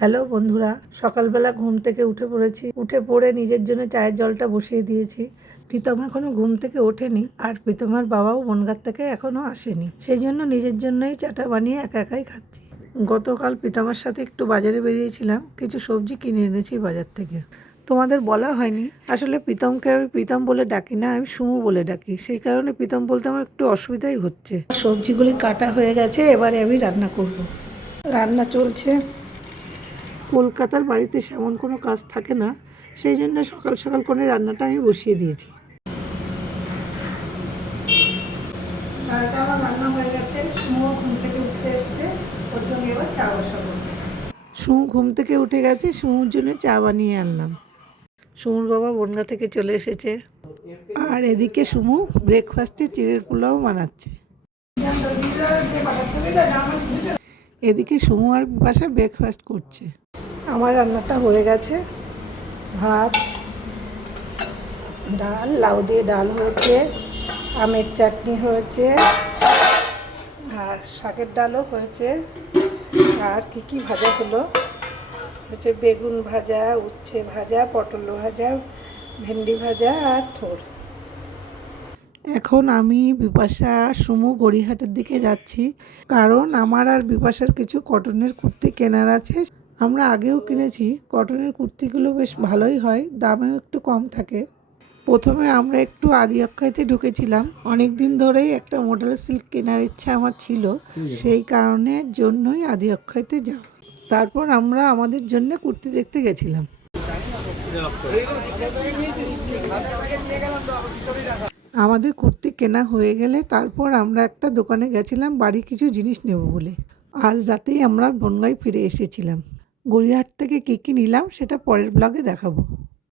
Hello বন্ধুরা, সকালবেলা ঘুম থেকে উঠে পড়েছি। উঠে পড়ে নিজের জন্য চায়ের জলটা বসিয়ে দিয়েছি। প্রীতম এখনো ঘুম থেকে ওঠেনি, আর প্রীতমের বাবাও বনগাঁ থেকে এখনো আসেনি। সেই জন্য নিজের জন্যই চাটা বানিয়ে একা একাই খাচ্ছি। গতকাল প্রীতমের সাথে একটু বাজারে বেরিয়েছিলাম, কিছু সবজি কিনে এনেছি বাজার থেকে। তোমাদের বলা হয়নি, আসলে প্রীতমকে আমি প্রীতম বলে ডাকি না, আমি সুমু বলে ডাকি। সেই কারণে প্রীতম বলতে আমার একটু অসুবিধাই হচ্ছে। সবজিগুলি কাটা হয়ে গেছে, এবারে আমি রান্না করব। রান্না চলছে। কলকাতার বাড়িতে সেমন কোনো কাজ থাকে না, সেই জন্য সকাল সকাল করে রান্নাটা আমি বসিয়ে দিয়েছি। ডালটা আমার রান্না হয়ে গেছে। সুমু ঘুম থেকে উঠে এসছে, ওর জন্য এবার চা বসাবো। সুমু ঘুম থেকে উঠে গেছে, সুমুর জন্য চা বানিয়ে আনলাম। সুমুর বাবা বনগাঁ থেকে চলে এসেছে, আর এদিকে সুমু ব্রেকফাস্টে চিড়ের পোলাও বানাচ্ছে। এদিকে সুমু আর বিপাশা ব্রেকফাস্ট করছে। আমার রান্নাটা হয়ে গেছে। ভাত, ডাল, লাউ দিয়ে ডাল হয়েছে, আমের চাটনি হয়েছে, আর শাকের ডালও হয়েছে। আর কি ভাজা হলো হচ্ছে, বেগুন ভাজা, উচ্ছে ভাজা, পটল ভাজা, ভেন্ডি ভাজা আর থোর। এখন আমি বিপাশা সুমু গড়িয়াহাটের দিকে যাচ্ছি, কারণ আমার আর বিপাশার কিছু কটনের কুর্তি কেনার আছে। আমরা আগেও কিনেছি, কটনের কুর্তিগুলো বেশ ভালোই হয়, দামেও একটু কম থাকে। প্রথমে আমরা একটু আদি অক্ষয়তে ঢুকেছিলাম। অনেক দিন ধরেই একটা মডেল সিল্ক কেনার ইচ্ছা আমার ছিল, সেই কারণের জন্যই আদি অক্ষয়তে যাওয়া। তারপর আমরা আমাদের জন্য কুর্তি দেখতে গেছিলাম। আমাদের কুর্তি কেনা হয়ে গেলে তারপর আমরা একটা দোকানে গেছিলাম বাড়ি কিছু জিনিস নেব বলে। আজ রাতেই আমরা বনগাঁয় ফিরে এসেছিলাম। গড়িয়াহাট থেকে কী কী নিলাম সেটা পরের ব্লগে দেখাবো।